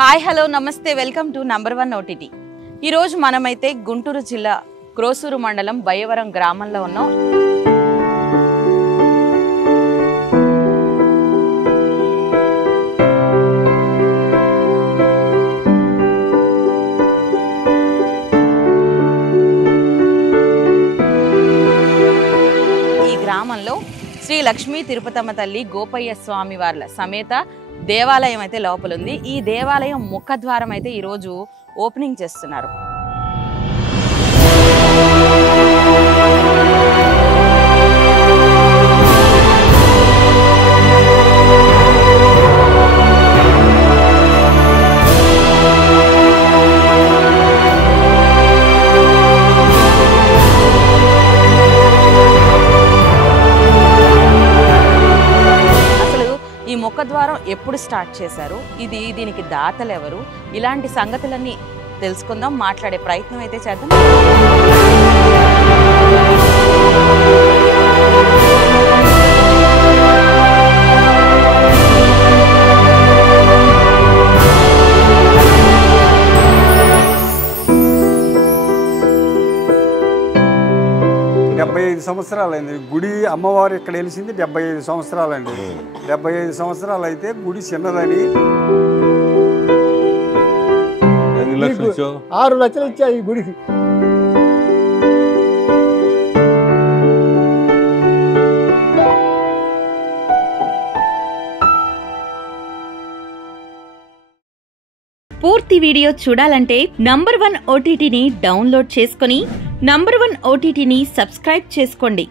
Hi hello నమస్తే welcome to number 1 OTT. ఈ రోజు మనమైతే గుంటూరు జిల్లా క్రోసూరు మండలం బయ్యవరం గ్రామంలో ఉన్నాం. ఈ గ్రామంలో శ్రీ లక్ష్మీ తిరుపతమ్మ తల్లి గోపయ్య స్వామి వార్ల సమేత దేవాలయం అయితే లోపల ఉంది. ఈ దేవాలయం ముఖద్వారం అయితే ఈరోజు ఓపెనింగ్ చేస్తున్నారు. ఈ ముఖద్వారం ఎప్పుడు స్టార్ట్ చేశారు, దీనికి దాతలు ఎవరు, ఇలాంటి సంగతులన్నీ తెలుసుకుందాం, మాట్లాడే ప్రయత్నం అయితే చేద్దాం. సంవత్సరాలైంది గుడి. అమ్మవారు ఇక్కడ వెలిసింది 75 సంవత్సరాలండి. 75 సంవత్సరాలు అయితే గుడి చిన్నదని 6 లక్షలు ఇచ్చా ఈ గుడికి. పూర్తి వీడియో చూడాలంటే నంబర్ 1 OTTని డౌన్లోడ్ చేసుకుని నంబర్ 1 OTTని సబ్స్క్రైబ్ చేసుకోండి.